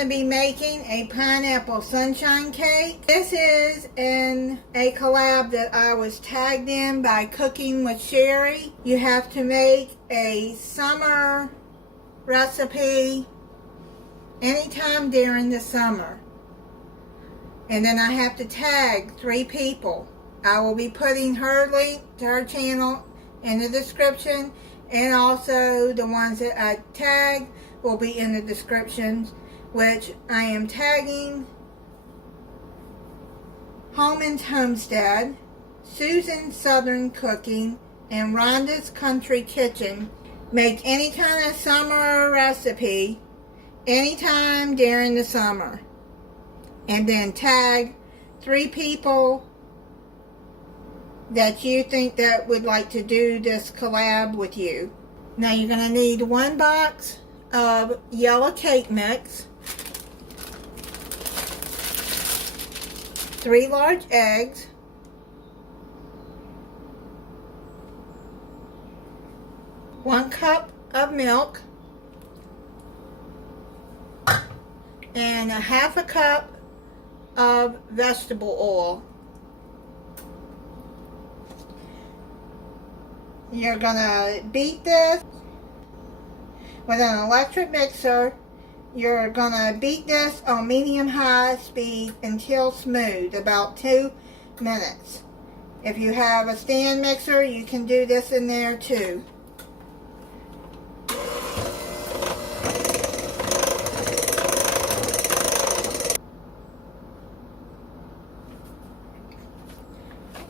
to be making a pineapple sunshine cake. This is in a collab that I was tagged in by Cooking with Sherry. You have to make a summer recipe anytime during the summer. And then I have to tag 3 people. I will be putting her link to her channel in the description, and also the ones that I tag will be in the descriptions, which I am tagging Home and Homestead, Susan's Southern Cooking, and Rhonda's Country Kitchen. Make any kind of summer recipe anytime during the summer. And then tag 3 people that you think that would like to do this collab with you. Now you're going to need 1 box of yellow cake mix, 3 large eggs, 1 cup of milk, and 1/2 cup of vegetable oil. You're gonna beat this with an electric mixer. You're gonna beat this on medium-high speed until smooth, about 2 minutes. If you have a stand mixer, you can do this in there too.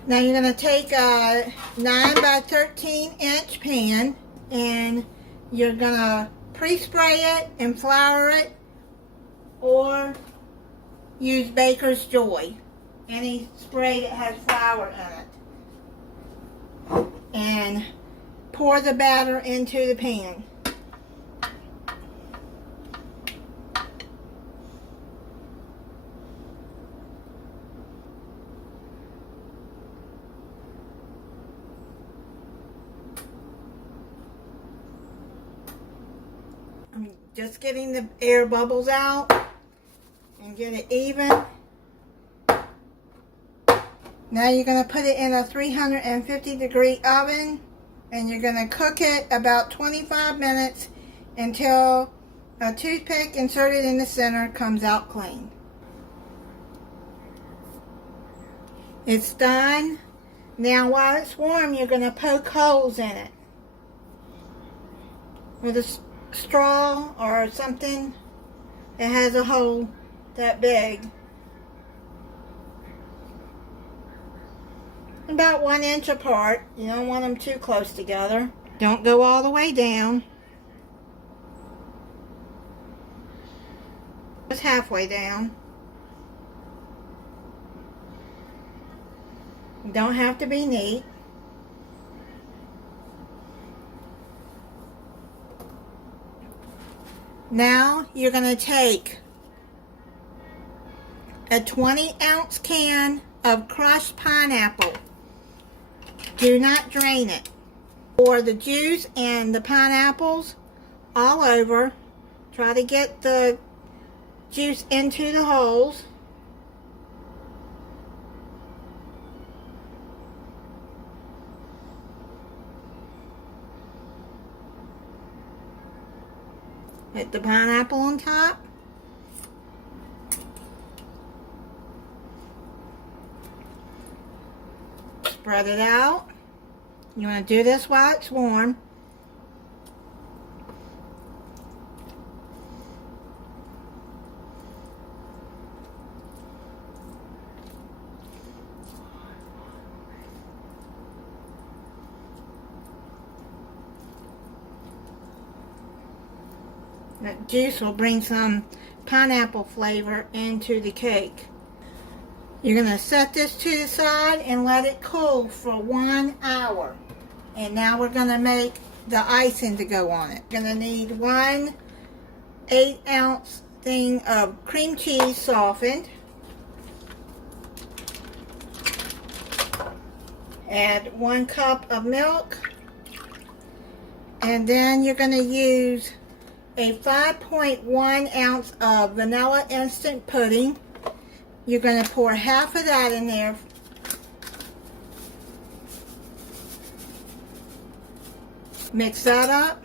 Now you're going to take a 9 by 13 inch pan, and you're going to pre-spray it and flour it, or use Baker's Joy, any spray that has flour in it, and pour the batter into the pan. I'm just getting the air bubbles out and get it even. Now you're going to put it in a 350-degree oven, and you're going to cook it about 25 minutes until a toothpick inserted in the center comes out clean. It's done. Now while it's warm, you're going to poke holes in it with a straw or something that has a hole that big, about 1 inch apart. You don't want them too close together. Don't go all the way down, just halfway down. You don't have to be neat. Now you're going to take a 20-ounce can of crushed pineapple. Do not drain it. Pour the juice and the pineapples all over. Try to get the juice into the holes. Hit the pineapple on top. Spread it out. You want to do this while it's warm. That juice will bring some pineapple flavor into the cake. You're going to set this to the side and let it cool for 1 hour. And now we're going to make the icing to go on it. You're going to need 1 8-ounce thing of cream cheese softened. Add 1 cup of milk. And then you're going to use a 5.1 ounce of vanilla instant pudding. You're going to pour half of that in there. Mix that up.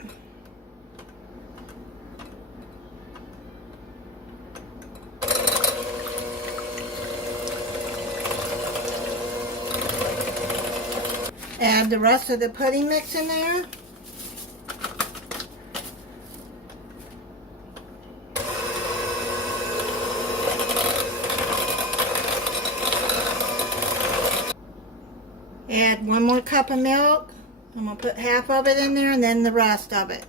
Add the rest of the pudding mix in there. Add 1 more cup of milk. I'm going to put half of it in there and then the rest of it.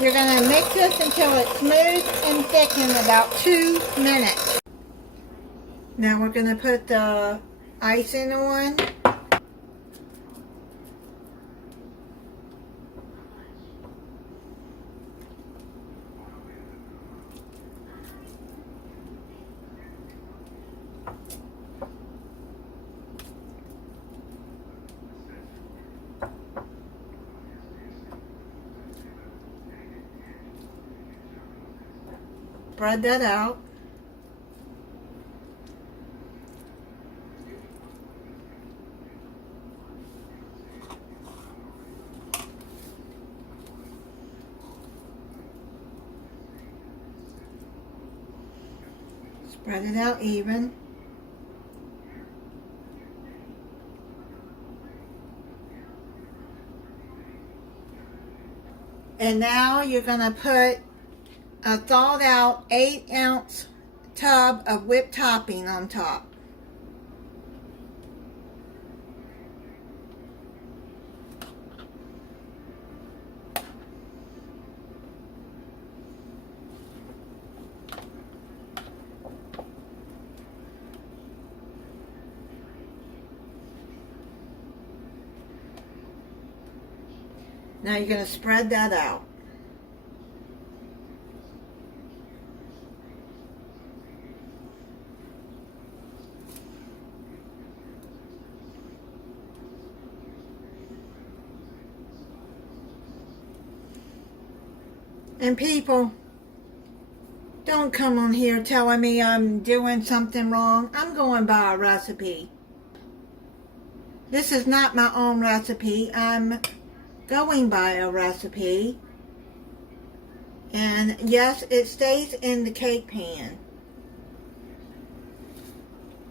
You're going to mix this until it's smooth and thick in about 2 minutes. Now we're going to put the icing on. Spread that out. Spread it out even. And now you're going to put a thawed out 8-ounce tub of whipped topping on top. Now you're going to spread that out. And people, don't come on here telling me I'm doing something wrong. I'm going by a recipe. This is not my own recipe. I'm going by a recipe. And yes, it stays in the cake pan.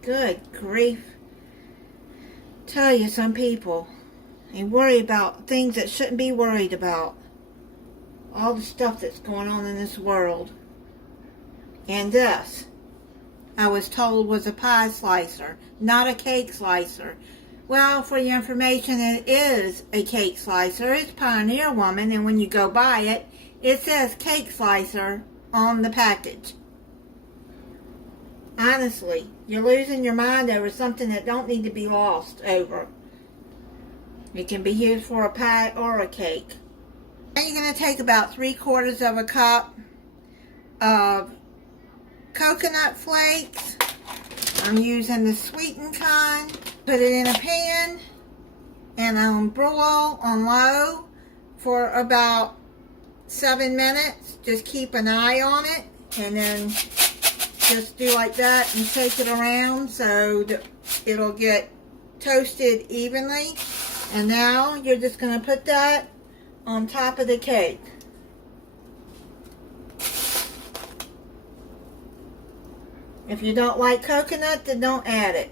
Good grief. Tell you, some people, they worry about things that shouldn't be worried about. All the stuff that's going on in this world. And this, I was told, was a pie slicer, not a cake slicer. Well, for your information, it is a cake slicer. It's Pioneer Woman, and when you go buy it, it says cake slicer on the package. Honestly, you're losing your mind over something that don't need to be lost over. It can be used for a pie or a cake. Now you're going to take about 3/4 of a cup of coconut flakes. I'm using the sweetened kind. Put it in a pan and on broil on low for about 7 minutes. Just keep an eye on it and then just do like that and shake it around so that it'll get toasted evenly. And now you're just going to put that on top of the cake. If you don't like coconut, then don't add it.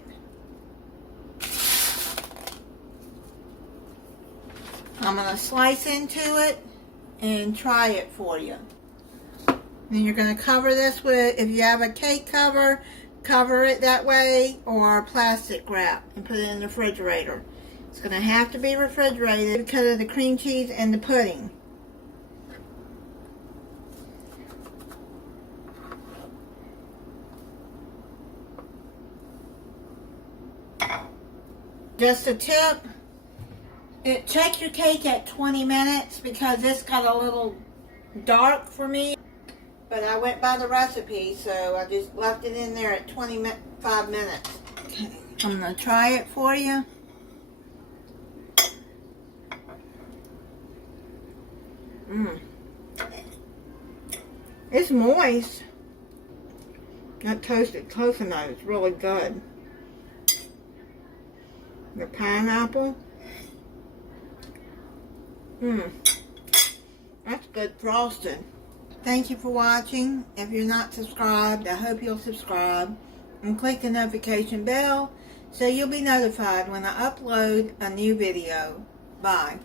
I'm going to slice into it and try it for you. And you're going to cover this with, if you have a cake cover, cover it that way, or plastic wrap and put it in the refrigerator. It's going to have to be refrigerated because of the cream cheese and the pudding. Just a tip, check your cake at 20 minutes because this got a little dark for me. But I went by the recipe, so I just left it in there at 25 minutes. Okay, I'm going to try it for you. It's moist. That toasted coconut is really good. The pineapple. That's good frosting. Thank you for watching. If you're not subscribed, I hope you'll subscribe and click the notification bell so you'll be notified when I upload a new video. Bye.